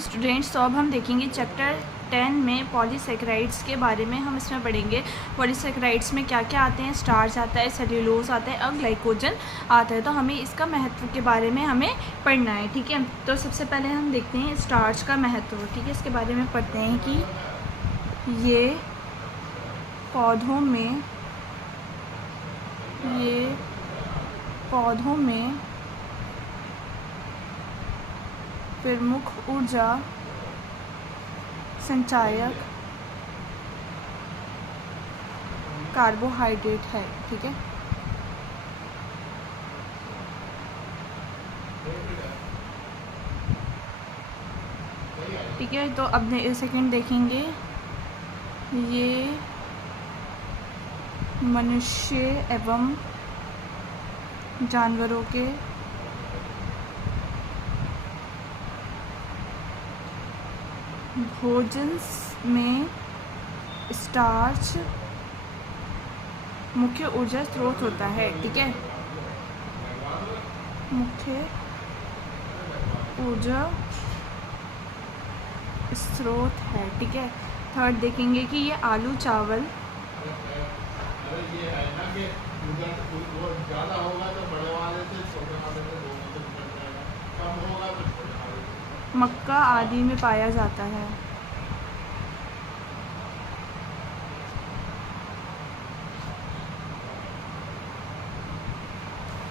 Students, तो अब हम देखेंगे चैप्टर 10 में पॉलीसेकेराइड्स के बारे में। हम इसमें पढ़ेंगे पॉलीसेकेराइड्स में क्या क्या आते हैं। स्टार्च आता है, सेल्यूलोज आता है और ग्लाइकोजन आता है। तो हमें इसका महत्व के बारे में हमें पढ़ना है, ठीक है। तो सबसे पहले हम देखते हैं स्टार्च का महत्व, ठीक है। इसके बारे में पढ़ते हैं कि ये पौधों में प्रमुख ऊर्जा संचायक कार्बोहाइड्रेट है, ठीक है। ठीक है, तो अब सेकंड देखेंगे, ये मनुष्य एवं जानवरों के भोजन में स्टार्च मुख्य ऊर्जा स्रोत होता है, ठीक है। मुख्य ऊर्जा स्रोत है, ठीक है। थर्ड देखेंगे कि ये आलू चावल मक्का आदि में पाया जाता है।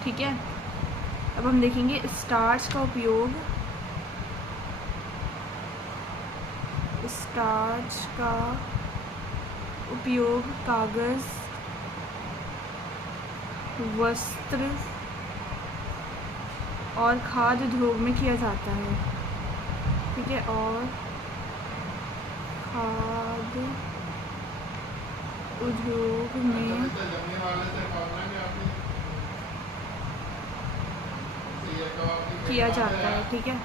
ठीक है, अब हम देखेंगे स्टार्च का उपयोग कागज़, वस्त्र और खाद्य उद्योग में किया जाता है, ठीक है। और खाद्य उद्योग में किया जाता है, ठीक है।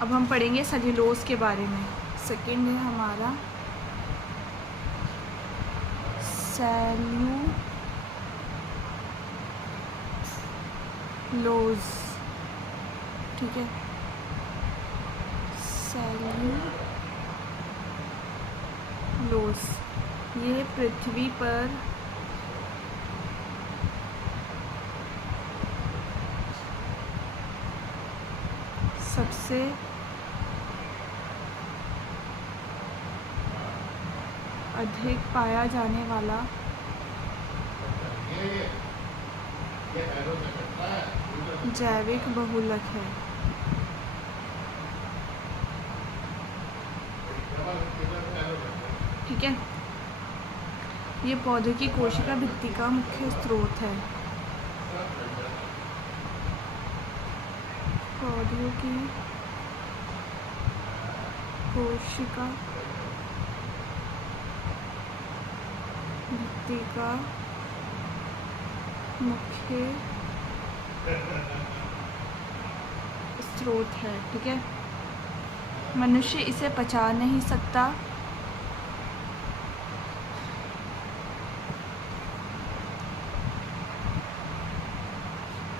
अब हम पढ़ेंगे सेल्यूलोज के बारे में। सेकंड है हमारा सेल्यूलोज, ठीक है। सेल्यूलोज ये पृथ्वी पर सबसे अधिक पाया जाने वाला जैविक बहुलक है, ठीक है। ये पौधे की कोशिका भित्ति का मुख्य स्रोत है। पौधों की कोशिका भित्ति का मुख्य स्रोत है, ठीक है। मनुष्य इसे पचा नहीं सकता,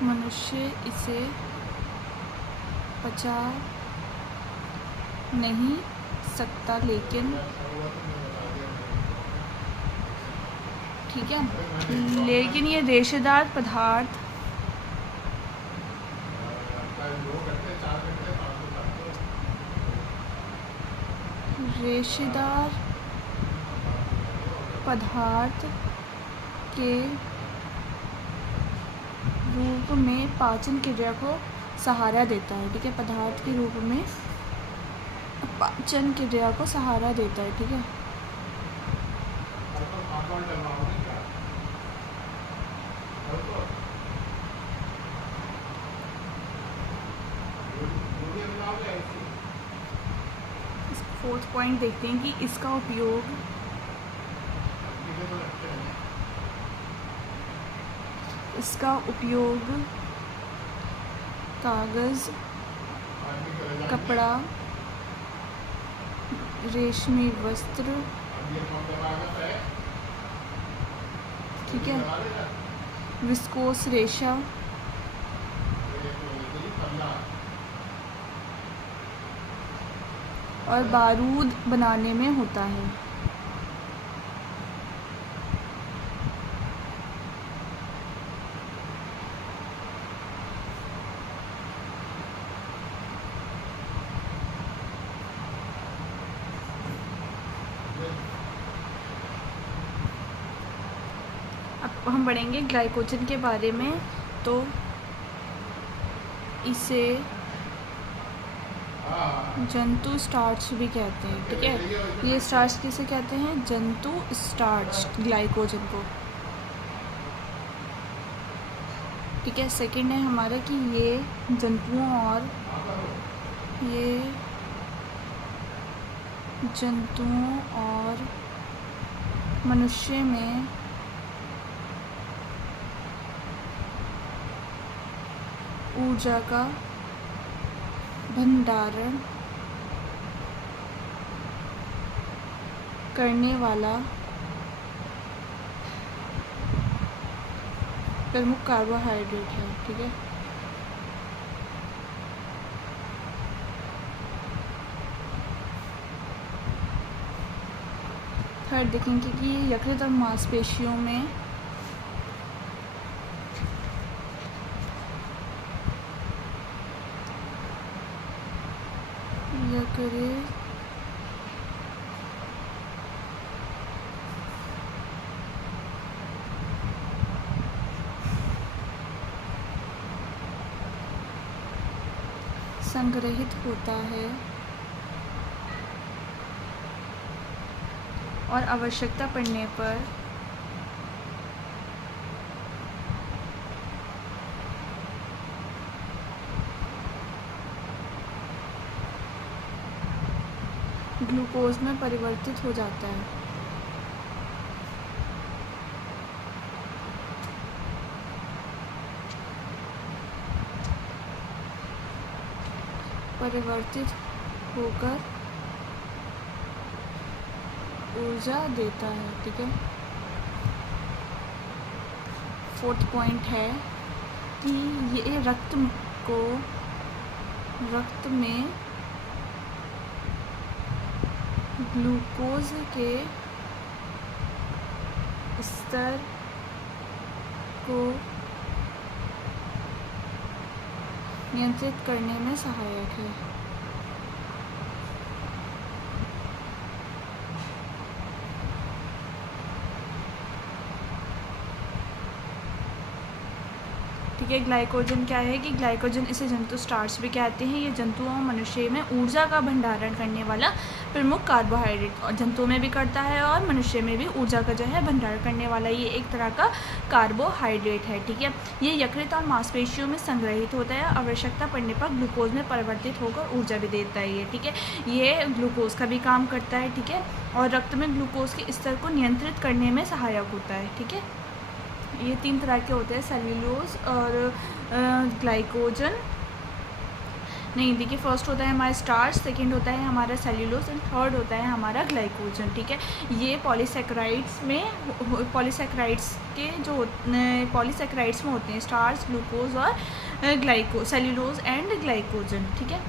मनुष्य इसे पचा नहीं सकता, लेकिन ठीक है, लेकिन ये रेशेदार पदार्थ के रूप में पाचन क्रिया को सहारा देता है, ठीक है। पदार्थ के रूप में पाचन क्रिया को सहारा देता है, ठीक है। फोर्थ पॉइंट देखते हैं कि इसका उपयोग कागज़, कपड़ा, रेशमी वस्त्र, ठीक है, विस्कोस रेशा, और बारूद बनाने में होता है। अब हम पढ़ेंगे ग्लाइकोजन के बारे में। तो इसे जंतु स्टार्च भी कहते हैं, ठीक है। ये स्टार्च किसे कहते हैं? जंतु स्टार्च, ग्लाइकोजन को, ठीक है। सेकंड है हमारा कि ये जंतुओं और मनुष्य में ऊर्जा का भंडारण करने वाला प्रमुख कार्बोहाइड्रेट है, ठीक है। थर्ड देखेंगे कि यकृत और मांसपेशियों में संग्रहित होता है और आवश्यकता पड़ने पर ग्लूकोज में परिवर्तित हो जाता है। परिवर्तित होकर ऊर्जा देता है, ठीक है। फोर्थ पॉइंट है कि ये रक्त में ग्लूकोज के स्तर को नियंत्रित करने में सहायक है। ठीक है। ग्लाइकोजन क्या है कि ग्लाइकोजन इसे जंतु स्टार्च भी कहते हैं। ये जंतुओं और मनुष्य में ऊर्जा का भंडारण करने वाला प्रमुख कार्बोहाइड्रेट, और जंतुओं में भी करता है और मनुष्य में भी ऊर्जा का जो है भंडारण करने वाला ये एक तरह का कार्बोहाइड्रेट है, ठीक है। ये यकृत और मांसपेशियों में संग्रहित होता है, आवश्यकता पड़ने पर ग्लूकोज में परिवर्तित होकर ऊर्जा भी देता है ये, ठीक है। ये ग्लूकोज का भी काम करता है, ठीक है, और रक्त में ग्लूकोज के स्तर को नियंत्रित करने में सहायक होता है, ठीक है। ये तीन तरह के होते हैं, सेल्यूलोज और ग्लाइकोजन। नहीं, देखिए, फर्स्ट होता है हमारा स्टार्च, सेकंड होता है हमारा सेल्यूलोज एंड थर्ड होता है हमारा ग्लाइकोजन, ठीक है। ये पॉलीसेकेराइड्स में पॉलीसेकेराइड्स में होते हैं स्टार्च, ग्लूकोज और सेल्यूलोज एंड ग्लाइकोजन, ठीक है।